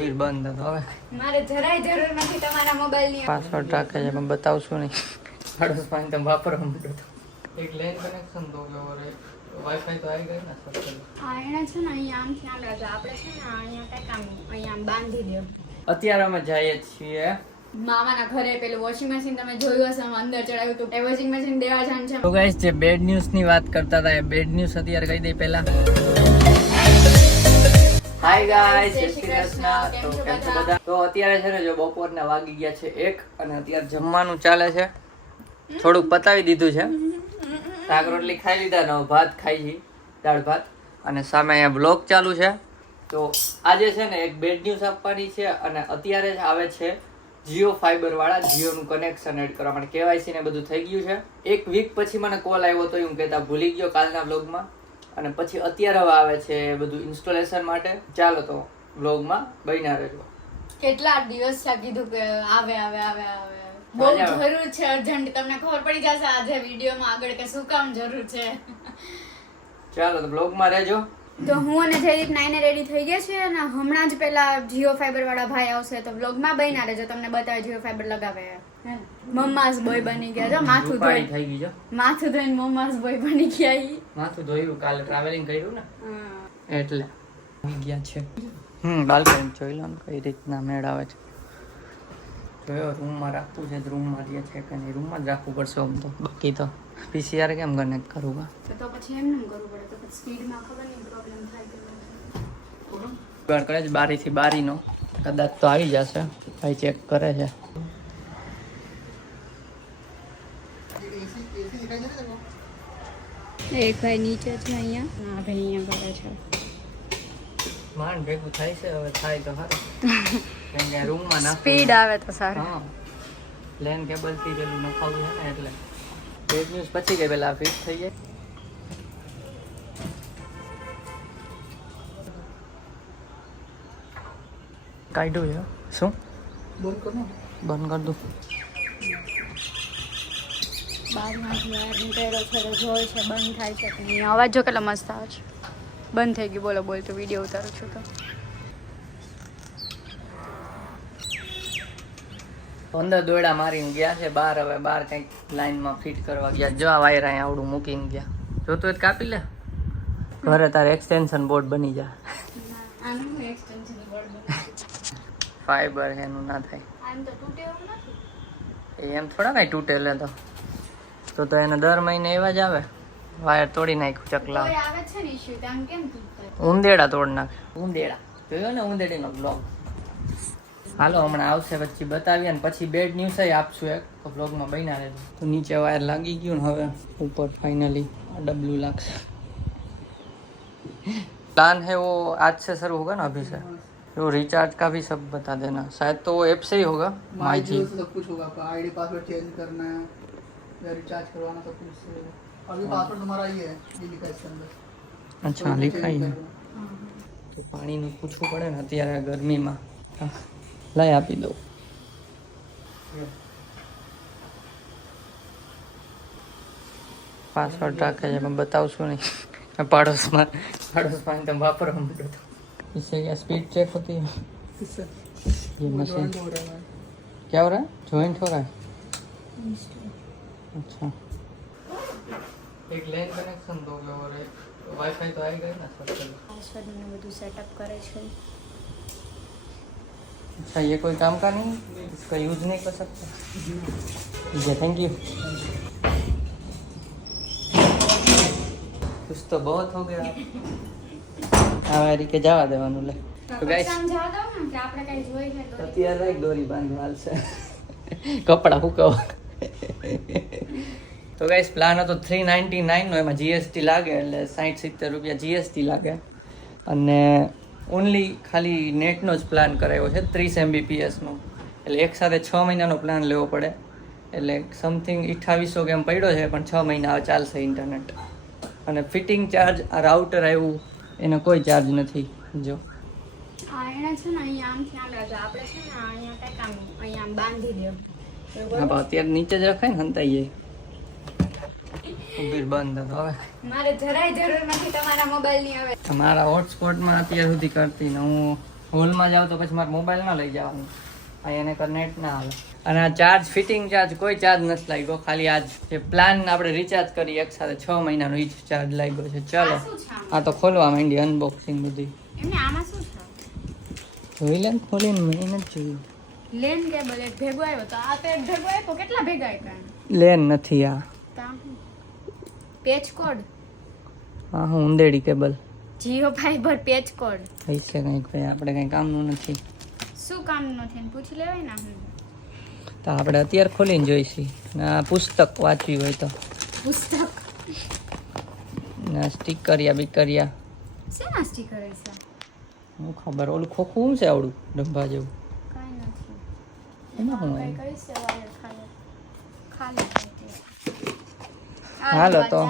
Bill બંધ હતો હવે મારે જરાય જરૂર નથી તમારા મોબાઈલની. પાસવર્ડ રાખે છે પણ બતાવશું નહીં. 5.5 તમે વાપરવા માંડો તો એક લેન કનેક્શન તો રે વાઈફાઈ તો આવી ગઈ ને સર્કલ. હા એને છે ને અહીંયા આમથી આમ લાગે આપણે છે ને અહીંયા કઈક આમ અહીંયા આમ બાંધી દે. અત્યારે અમે જઈએ છીએ મામાના ઘરે પેલું વોશિંગ મશીન તમે જોયું હશે અંદર ચડાવ્યું હતું એ વોશિંગ મશીન દેવા જાણ છે. તો ગાઈસ જે બેડ ન્યૂઝ ની વાત કરતા હતા એ બેડ ન્યૂઝ અત્યારે કહી દઈ પહેલા. હાય ગાઈસ જય શ્રી કૃષ્ણ. તો કેમ છો બધા? તો અત્યારે છે ને જો બપોરના વાગી ગયા છે 1 અને અત્યારે જમવાનું ચાલે છે. થોડુંક પતાવી દીધું છે. શાક રોટલી ખાઈ લીધા ને ભાત ખાઈ છે દાળ ભાત અને સામે અહીંયા બ્લોગ ચાલુ છે. તો આજે છે ને એક બેડ ન્યૂઝ આપવાની છે અને અત્યારે જ આવે છે જીઓ ફાઈબર વાળા. જીઓનું કનેક્શન એડ કરવા માટે કેવાયસી ને બધું થઈ ગયું છે. એક વીક પછી મને કોલ આવ્યો તો હું કહેતા ભૂલી ગયો કાલના બ્લોગમાં અને પછી અત્યારે હવે આવે છે બધું ઇન્સ્ટોલેશન માટે. ચાલો તો બ્લોગમાં બન્યા રહેજો. કેટલા દિવસ થી કીધું કે આવે આવે આવે આવે બહુ જરૂર છે અર્જન્ટ. તમને ખબર પડી જશે આજે વિડીયોમાં આગળ કે શું કામ જરૂર છે. ચાલો તો બ્લોગમાં રહેજો. તો હું અને જયદીપ નાઈને રેડી થઈ ગયા છે અને હમણાં જ પેલા જીઓ ફાઈબર વાળા ભાઈ આવશે તો વ્લોગમાં બન્યા રહેજો. તમને બતાવે જીઓ ફાઈબર લગાવે. મમ્માસ બોય બની ગયા જો. માથું ધોઈ થઈ ગઈ જો. માથું ધોઈને મમ્માસ બોય બની ગયા ઈ. માથું ધોયું કાલે ટ્રાવેલિંગ કર્યું ને એટલે આવી ગયા છે. બાલ્કની જોઈ લો ને કઈ રીતના મેળ આવે છે. જોયો રૂમમાં રાખવું છે રૂમમાં રહે છે કે નહીં રૂમમાં જ રાખવું પડશે આમ તો. બાકી તો પીસીઆર કેમ કનેક્ટ કરવું તો પછી એમ નહીં કરવું પડે તો પછી સ્પીડમાં ખબર નહીં પ્રોબ્લેમ થાય કે કરે છે બારીથી બારીનો કદાચ તો આવી જશે. ભાઈ ચેક કરે છે. એક ભાઈ નીચે છે અહીંયા હા ભાઈ અહીંયા કરે છે. માંડ ભેગું થાય છે હવે થાય તો સારું. કેમ કે રૂમમાં નાખવું સ્પીડ આવે તો સારું. હા લેન કેબલ થી પેલું નખાવું છે ને એટલે બેડ ન્યૂઝ પછી કે પેલા ફિટ થઈ જાય. કાઢ્યું છે શું બંધ કર દઉં બહારમાંથી યાર નીકળ્યો છે તો જોઈ છે બંધ થાય છે કે નહીં. અવાજ જો કેટલો મસ્ત આવે છે. બંધ થઈ ગયું. બોલો બોલ તો વિડીયો ઉતારું છું તો અંદર દોડા મારીને ગયા છે બહાર. હવે બહાર કંઈક લાઈનમાં ફિટ કરવા ગયા. જો આ વાયર અહીંયા આવડું મૂકીને ગયા. જોતું હોય તો કાપી લે. ઘરે તારે એક્સટેન્શન બોર્ડ બની જાય. આનું એક્સટેન્શન બોર્ડ ફાઈબર એનું ના થાય. આમ તો તૂટે એવું નથી. એમ થોડા કાંઈ તૂટે લે તો એને દર મહિને એવા જ આવે. વાયર તોડી નાખ્યું ચકલા. કોઈ આવે છે ને ઇશ્યુ આમ કેમ તૂટે? ઉંદેડા તોડ નાખે. ઉંદેડા જોયો ને ઉંદેડીનો બ્લોગ. હાલો હમણાં આવશે પછી બતાવીએ ને પછી બેડ ન્યૂઝ આપશું એક તો બ્લોગમાં બન્યા રહેજો. તો નીચે વાયર લાગી ગયું ને હવે ऊपर फाइनली डब्लू लाक्स प्लान है वो आज से शुरू होगा ना अभी से. वो रिचार्ज का भी सब बता देना. शायद तो वो ऐप से ही होगा. माई जी सब कुछ होगा. आपका आईडी पासवर्ड चेंज करना है या रिचार्ज करवाना सब कुछ से. अभी पासवर्ड तुम्हारा ये है ये लिखा है इसके अंदर. अच्छा लिखा ही है. तो પાણીનું પૂછવું પડે ને અત્યારે ગરમીમાં. લાય આપી દો. પાસવર્ડ રાખે છે પણ બતાવશું નહીં. પાડોશમાં તમે વાપરવા માંડો તો इससे क्या स्पीड चेक होती है. इससे ये मशीन हो रहा है. क्या हो रहा है ज्वाइंट हो रहा है. अच्छा एक लेन कनेक्शन दो और एक वाईफाई तो आएगा ना सर्कल. પાસવર્ડ ને બધું સેટઅપ કરે છે. अच्छा ये कोई काम का नहीं. इसका यूज नहीं कर सकते. ठीक है थैंक यू. कुछ तो बहुत हो गया. आवारी के जवा देવાનું લે. તો ગાઈસ સમજાવ દો ને કે આપણે કઈ જોઈ છે તો અત્યારે એક દોરી બાંધવા હાલશે. કપડા હુકવા. તો ગાઈસ પ્લાન હતો 399 નો. એમાં જીએસટી લાગે એટલે 60-70 રૂપિયા જીએસટી લાગે અને ઓનલી ખાલી નેટનો જ પ્લાન કરાવ્યો છે 30 Mbps નો. એટલે એક સાથે 6 મહિનાનો પ્લાન લેવો પડે. એટલે સમથિંગ 2800 કેમ પડ્યો છે પણ 6 મહિના ચાલશે ઇન્ટરનેટ. અને ફિટિંગ ચાર્જ આ રાઉટર આવ્યું એનો કોઈ ચાર્જ નથી. જો આ એને છે ને અહીંયા આમથી આમ લાગે આપણે છે ને અહીંયા કઈક આમ અહીંયા આમ બાંધી દે. હા પણ અત્યારે નીચે જ રખાય ને હંતાઈ જાય. બિલ બંધ હતો હવે. મારે જરાય જરૂર નથી તમારા મોબાઈલની હવે. તમારા હોટસ્પોટમાં અત્યાર સુધી કરતી ને હું હોલમાં જાવ તો પછી મારે મોબાઈલ ના લઈ જવાનું, એને નેટ ના હાલે. અને આ ચાર્જ ફિટિંગ ચાર્જ કોઈ ચાર્જ નથી લાગ્યો, ખાલી આજ જે પ્લાન આપણે રિચાર્જ કરી એક સાથે 6 મહિનાનો ઈ જ ચાર્જ લાગ્યો છે. ચલો આ તો ખોલવા માંડી અનબોક્સિંગ બધી. એમને આમાં શું છે? જોઈ લે ખોલીને મેં નથી જોયું. લેન કેબલ એક ભેગો આવ્યો તો આ તો એક ભેગો આવ્યો, કેટલા ભેગા આપ્યા? લેન નથી આ, પેચ કોડ. હા હું ઉંદેડી cable Jio fibre patch cord હશે કંઈક ભાઈ, આપણે કંઈ કામનું નથી. શું કામ નથી પૂછી લેવાય ને. તો આપણે અત્યારે ખોલીને જોઈશી. આ પુસ્તક વાંચવી હોય તો પુસ્તક ના સ્ટીકરિયા બીકરિયા શેના સ્ટીકર છે? હું ખબર, ઓલું ખોખું શું છે આવડું ડબ્બા જેવું? કાઈ નથી. એમાં શું કઈ હોય? કઈ છે વાયર ખાલી હાલો તો.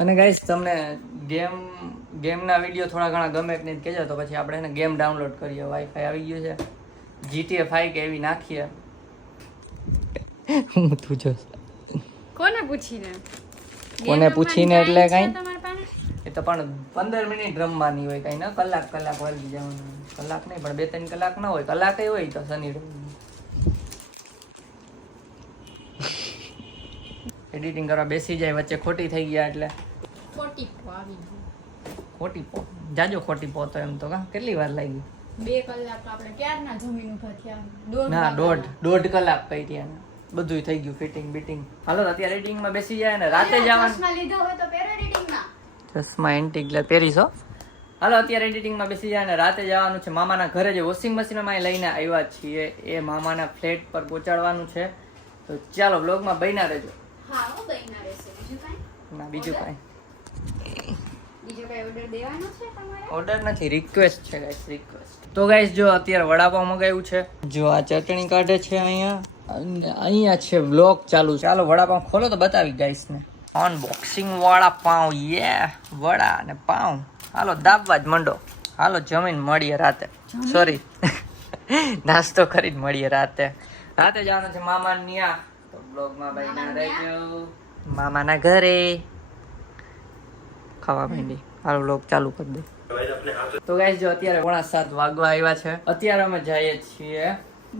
અને ગાઈસ તમને ગેમના વિડીયો થોડા ઘણા ગમે કે નહીં કહેજો, તો પછી આપણે એને ગેમ ડાઉનલોડ કરીએ. વાઈફાઈ આવી ગયું છે, GTA 5 કે એવી નાખીએ. હું તું જો કોને પૂછીને એટલે કાંઈ તમારી પાસે એ તો પણ 15 મિનિટ રમવાની હોય, કાંઈ ના કલાક વર્ગી જવાનું. કલાક નહીં પણ 2-3 કલાક ના હોય, કલાકે હોય તો શનિ રવિ. એડિટિંગ કરવા બેસી જાય વચ્ચે ખોટી થઈ ગયા એટલે ખોટી આવી ગઈ. ખોટી પો જાજો ખોટી પો તો એમ તો કા કેટલી વાર લાગી? 2 કલાક આપણે ક્યારના જમીન ઉભા થયા? ના દોઢ કલાક કરી એને બધું થઈ ગયું ફિટિંગ બીટિંગ. હાલો અત્યારે એડિટિંગમાં બેસી જાય ને રાતે જવાનું. ચશ્મા લીધો હોય તો પહેરો એડિટિંગમાં. ચશ્મા એન્ટિક લે પહેરીશો. હાલો અત્યારે એડિટિંગમાં બેસી જાય ને રાતે જવાનું છે મામાના ઘરે. જે વોશિંગ મશીનમાં લઈને આવ્યા છીએ એ મામાના ફ્લેટ પર પહોંચાડવાનું છે. તો ચાલો બ્લોગમાં બન્યા રહેજો. હા હો બઈના રહેશે. બીજું કાંઈ? ના બીજું કાંઈ બીજો કઈ ઓર્ડર દેવાનો છે તમારે? ઓર્ડર નથી, રિક્વેસ્ટ છે ગાઈસ, રિક્વેસ્ટ. તો ગાઈસ જો અત્યારે વડાપાવ મગાવ્યું છે. જો આ ચટણી કાઢે છે અહીંયા અને અહીંયા છે વ્લોગ ચાલુ. ચાલો વડાપાવ ખોલો તો બતાવી ગાઈસ ને. અનબોક્સિંગ વડાપાવ, યે વડા અને પાવ. હાલો દાબવા જ મંડો. હાલો જમીન મળીએ રાતે, સોરી નાસ્તો કરીને મળીએ રાતે. રાતે જવાનું છે મામા ન્યા, તો બ્લોગમાં બન્યા રહેજો. મામાના ઘરે ખાવા માંડી. હાલો બ્લોગ ચાલુ કરી દે. તો ગાઈસ જો અત્યારે 7:15 વાગવા આવ્યા છે. અત્યારે અમે જઈએ છીએ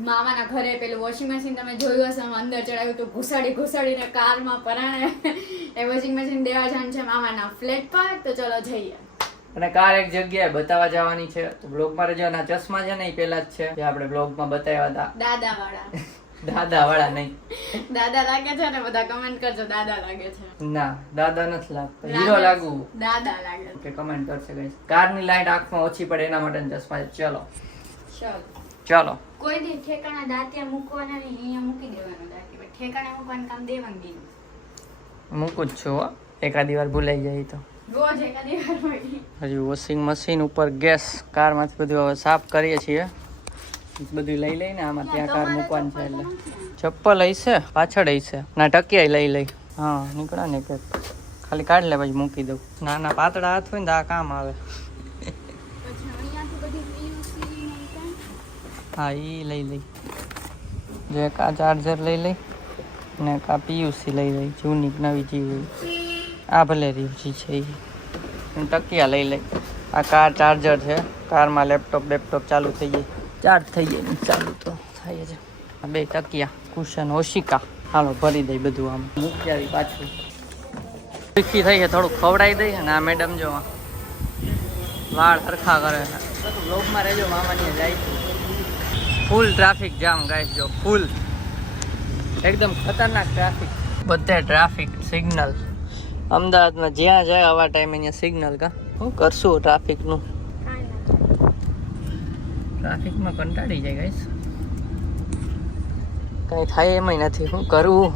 મામાના ઘરે. પેલું વોશિંગ મશીન તમે જોયું હશે, અમે અંદર ચડાવ્યું તો ઘુસાડીને કારમાં પરાણે. એ વોશિંગ મશીન દેવા જવાનું છે મામાના ફ્લેટ પર. તો ચલો જઈએ. અને કાર એક જગ્યાએ બતાવવા જવાની છે, તો બ્લોગમાં રહેજો. અને આ ચશ્મા છે ને એ પેલા જ છે જે આપણે બ્લોગમાં બતાવ્યા હતા. દાદા વાળા નહીં, દાદા લાગે છે ને? બધા કમેન્ટ કરજો દાદા લાગે છે. ના દાદા નથી લાગતો, હીરો લાગુ દાદા લાગે કે કમેન્ટ કરશે ગાઈસ. કારની લાઈટ આંખમાં ઓછી પડે એના માટે ચશ્મા છે. ચલો છે. ચલો કોઈ દી ઠેકાણા દાંતિયા મૂકવાના નહીં, અહીંયા મૂકી દેવાનું દાંતી. ઠેકાણે મૂકવાનું કામ દેવાંગી. મૂકું જ છું હો, એકાદી વાર ભૂલાઈ જાય તો. રોજ એકાદી વાર હોય. હજી વોશિંગ મશીન ઉપર ગેસ કારમાંથી બધું હવે સાફ કરીએ છીએ. બધું લઈ લઈને આમાં ત્યાં કાર મૂકવાની છે. એટલે ચપ્પલ હશે પાછળ હશે, ના ટકિયા લઈ હા નીકળ્યા ને કે ખાલી કાઢ લે પછી મૂકી દઉં. નાના પાતળા હાથ હોય ને તો આ કામ આવે. હા એ લઈ જો એક આ ચાર્જર લઈ ને એક આ પીયુસી લઈ જૂની નવી જેવી. આ ભલે રીવજી છે એ ટકિયા લઈ આ કાર ચાર્જર છે. કારમાં લેપટોપ ચાલુ થઈ જાય, ચાર્જ થઈ જાય ને ચાલુ તો થાય છે. આ 2 ટકિયા કુશન ઓશિકા. હાલો ભરી દઈ બધું આમ મૂકી આવી પાછું. તીખી થઈ છે, થોડુંક ખવડાવી દઈ. અને આ મેડમ જો વાળ હરખા કરે છે. બધું બ્લોગમાં રહેજો. મામાની જાય છે. ફૂલ ટ્રાફિક જામ ગાઈસ, જો ફૂલ એકદમ ખતરનાક ટ્રાફિક. બધે ટ્રાફિક સિગ્નલ. અમદાવાદમાં જ્યાં જાય આવા ટાઈમે અહીંયા સિગ્નલ કા શું કરશું ટ્રાફિકનું. ટ્રાફિકમાં કંટાળી જાય ગાઈસ, કંઈ થાય એમાંય નથી. શું કરવું?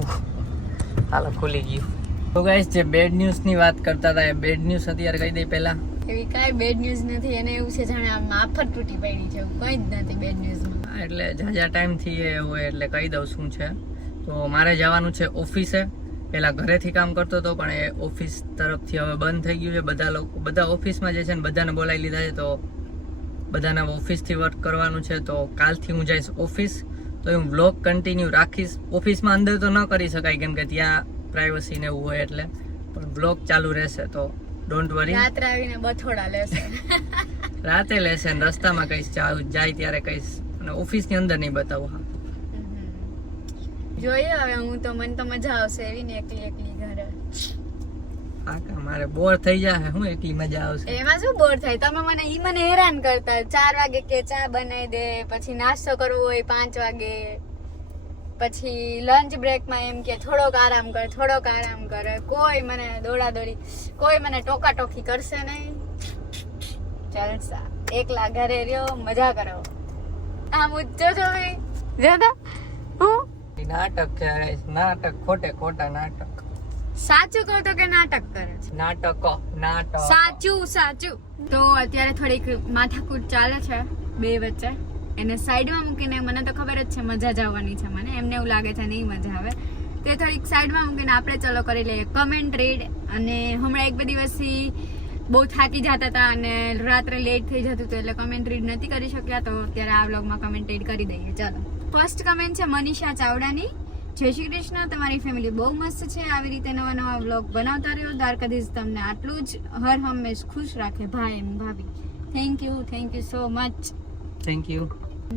હાલો ખુલી ગયું. તો ગાઈસ જે બેડ ન્યૂઝની વાત કરતા હતા એ બેડ ન્યૂઝ અત્યારે કહી દઈ પહેલા. એવી કાંઈ બેડ ન્યૂઝ નથી. એને એવું છે જાણે આ માફત તૂટી પડી છે, એવું કંઈ જ નથી બેડ ન્યૂઝમાં. એટલે જાજા ટાઈમથી એ હોય એટલે કહી દઉં શું છે. તો મારે જવાનું છે ઓફિસે. પહેલાં ઘરેથી કામ કરતો હતો પણ એ ઓફિસ તરફથી હવે બંધ થઈ ગયું છે. બધા ઓફિસમાં જે છે ને બધાને બોલાવી લીધા છે. તો બધાને ઓફિસથી વર્ક કરવાનું છે. તો કાલથી હું જઈશ ઓફિસ. તો હું વ્લોગ કન્ટિન્યુ રાખીશ. ઓફિસમાં અંદર તો ન કરી શકાય કેમ કે ત્યાં પ્રાઇવસી ને એવું હોય એટલે, પણ વ્લોગ ચાલુ રહેશે. તો ડોન્ટ વરી. રાત્રે આવીને બથોડા લેશે. રાતે લેશે ને રસ્તામાં કહીશ જાય ત્યારે કહીશ અને ઓફિસની અંદર નહીં બતાવું. હા જોઈએ હવે હું તો મને તો મજા આવશે એવી ને એકલી એકલી ઘરે. હા મારે બોર થઈ જાય હું એકલી મજા આવશે. એમાં શું બોર થાય તમે મને હેરાન કરતા 4 વાગે કે ચા બનાવી દે પછી નાસ્તો કરવો હોય 5 વાગે પછી લંચ બ્રેકમાં એમ કે થોડોક આરામ કર કોઈ મને દોડાદોડી કોઈ મને ટોકાટોકી કરશે નહીં. જલસા એકલા ઘરે રહ્યો મજા કરો. આમ ઉચ્ચો છો ભાઈ જ્યાદા હું નાટક છે નાટક ખોટા નાટક. સાચું કહો તો કે નાટક કરે છે. નાટક સાચું તો અત્યારે થોડીક માથાકૂટ ચાલે છે બે વચ્ચે. એને સાઈડમાં મૂકીને મને તો ખબર જ છે મજા જ આવવાની છે મને એમને એવું લાગે છે નહીં મજા આવે તે થોડીક સાઈડમાં મૂકીને આપણે ચલો કરી લઈએ કમેન્ટ રીડ. અને હમણાં 1-2 દિવસથી બહુ થાકી જતા હતા અને રાત્રે લેટ થઈ જતું હતું એટલે કમેન્ટ રીડ નથી કરી શક્યા તો અત્યારે આ વ્લોગમાં કમેન્ટ રીડ કરી દઈએ. ચાલો ફર્સ્ટ કમેન્ટ છે મનીષા ચાવડાની. જય શ્રી કૃષ્ણ, તમારી ફેમિલી બહુ મસ્ત છે, આવી રીતે નવા વ્લોગ બનાવતા રહ્યો, દ્વારકાધીશ તમને આટલું જ હર હંમેશ ખુશ રાખે ભાઈ એમ ભાભી. Thank you so much. Thank you.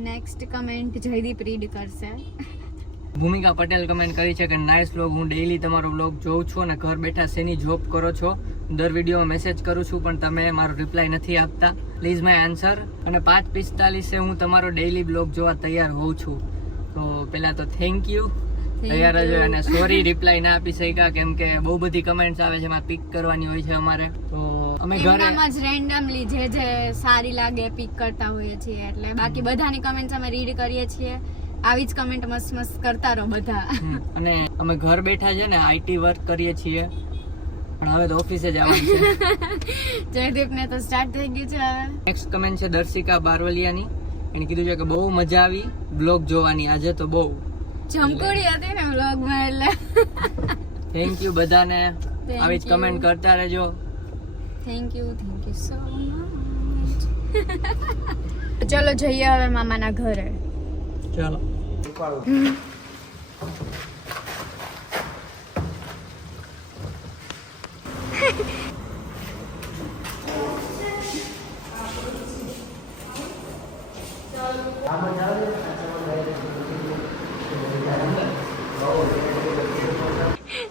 Next comment Jaydeep read કરશે. ભૂમિકા પટેલ કમેન્ટ કરી છે કે નાઇસ વ્લોગ, હું ડેઈલી તમારો વ્લોગ જોઉં છું અને ઘર બેઠા શેની જોબ કરો છો, દર વિડીયોમાં મેસેજ કરું છું પણ તમે મારો રિપ્લાય નથી આપતા, પ્લીઝ માય આન્સર. અને 5:45 હું તમારો ડેઈલી વ્લોગ જોવા તૈયાર હોઉં છું. તો પહેલા તો થેન્ક યુ તૈયાર જ હોય અને સોરી રિપ્લાય ના આપી શક્યા કેમ કે બહુ બધી કમેન્ટ્સ આવે છે એમાં પિક કરવાની હોય છે અમારે તો અમે ઘરે એમનામાં જ રેન્ડમલી જે સારી લાગે પિક કરતા હોઈએ છીએ એટલે બાકી બધાની કમેન્ટ્સ અમે રીડ કરીએ છીએ. આવી જ કમેન્ટ મસ્ત કરતા રહો બધા. અને અમે ઘર બેઠા છે ને આઈટી વર્ક કરીએ છીએ પણ હવે તો ઓફિસે જવાનું છે. જયદીપ ને તો સ્ટાર્ટ થઈ ગયું છે હવે. નેક્સ્ટ કમેન્ટ છે દર્શિકા બારવલિયાની. એને કીધું છે કે બહુ મજા આવી બ્લોગ જોવાની આજે તો બહુ જમકોડી હતી ને વ્લોગમાં એટલે થેન્ક યુ બધાને. આવી જ કમેન્ટ કરતા રહેજો. Thank you so much. ચલો જઈએ હવે મામાના ઘરે. ચાલો.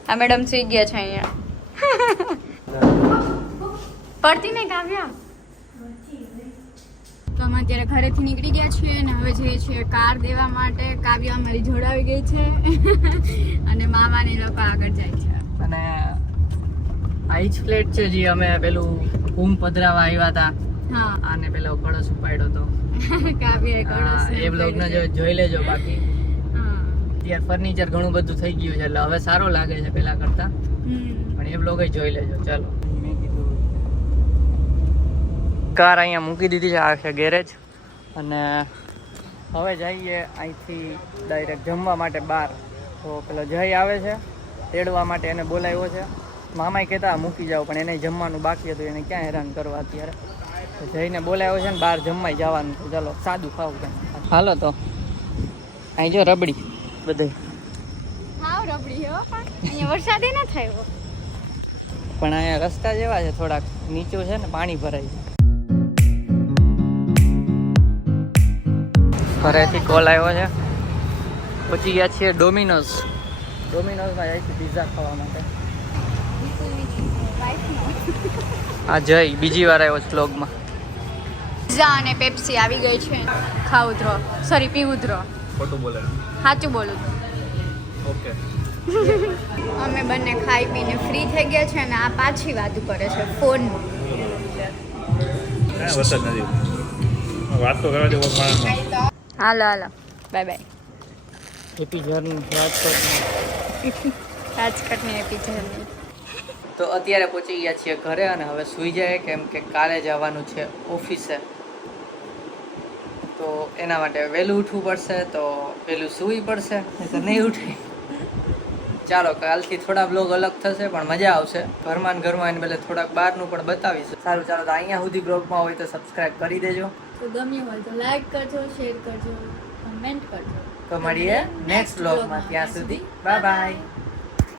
આ મેડમ સુઈ ગયા છે અહીંયા. પડતી નહીં કાવ્યા. તો અમે અત્યારે ઘરેથી નીકળી ગયા છીએ અને હવે જઈએ છીએ કાર દેવા માટે. કાવ્યા અમારી જોડાવી ગઈ છે અને મામાને લોકો આગળ જાય છે. અને આઈજ ફ્લેટ છે જે અમે પેલું કુંભ પધરાવા આવ્યા હતા. હા આને પેલો કળશ ઉપાડ્યો તો કાવ્યાએ કળશ એ બ્લોગ ને જોઈ લેજો. બાકી હા અત્યારે ફર્નિચર ઘણું બધું થઈ ગયું છે એટલે હવે સારો લાગે છે પેલા કરતા પણ એ બ્લોગ જોઈ લેજો. ચાલો કાર અહીંયા મૂકી દીધી છે આ છે ગેરેજ અને હવે જઈએ અહીંથી ડાયરેક્ટ જમવા માટે બહાર. તો પેલો જય આવે છે તેડવા માટે એને બોલાવ્યો છે. મામાએ કહેતા મૂકી જાવ પણ એને જમવાનું બાકી હતું એને ક્યાં હેરાન કરવા અત્યારે. તો જઈને બોલાવ્યો છે ને બહાર જમવાય જવાનું છે. ચાલો સાદું ખાવું કંઈ. હાલો તો અહીં જો રબડી બધે હાવ રબડી હો પણ અહીંયા વરસાદ ન થયો પણ અહીંયા રસ્તા જેવા છે થોડાક નીચું છે ને પાણી ભરાય છે. ઘરેથી કોલ આવ્યો છે. પહોંચી ગયા છીએ ડોમિનોઝમાં જાય છે પિઝા ખાવા માટે. આ જય બીજી વાર આવ્યો છે વ્લોગમાં. પિઝા અને પેપ્સી આવી ગઈ છે. ખાવું ધ્રો સોરી પીવું ધ્રો. ખોટું બોલે. સાચું બોલું. ઓકે. અમે બંને ખાઈ પીને ફ્રી થઈ ગયા છે અને આ પાછી વાતો કરે છે ફોન. કાંઈ વરસાદ નથી. વાત તો કરવા જેવો માણસ. હાલો બાય બાય. હેપી જર્ની રાજકોટની હેપી જર્ની. તો અત્યારે પહોંચી ગયા છીએ ઘરે અને હવે સૂઈ જાય કેમ કે કાલે જવાનું છે ઓફિસે. તો એના માટે વહેલું ઉઠવું પડશે તો વહેલું સૂવી પડશે તો નહીં ઉઠી. ચાલો કાલથી થોડા બ્લોગ અલગ થશે પણ મજા આવશે. ઘરમાં ને ઘરમાં એને બદલે થોડાક બહારનું પણ બતાવીશું. સારું ચાલો તો અહીંયા સુધી બ્લોગમાં હોય તો સબસ્ક્રાઈબ કરી દેજો. તો ગમ્યું હોય તો લાઈક કરજો, શેર કરજો, કમેન્ટ કરજો. તો મળીએ નેક્સ્ટ બ્લોગમાં. ત્યાં સુધી બાય બાય.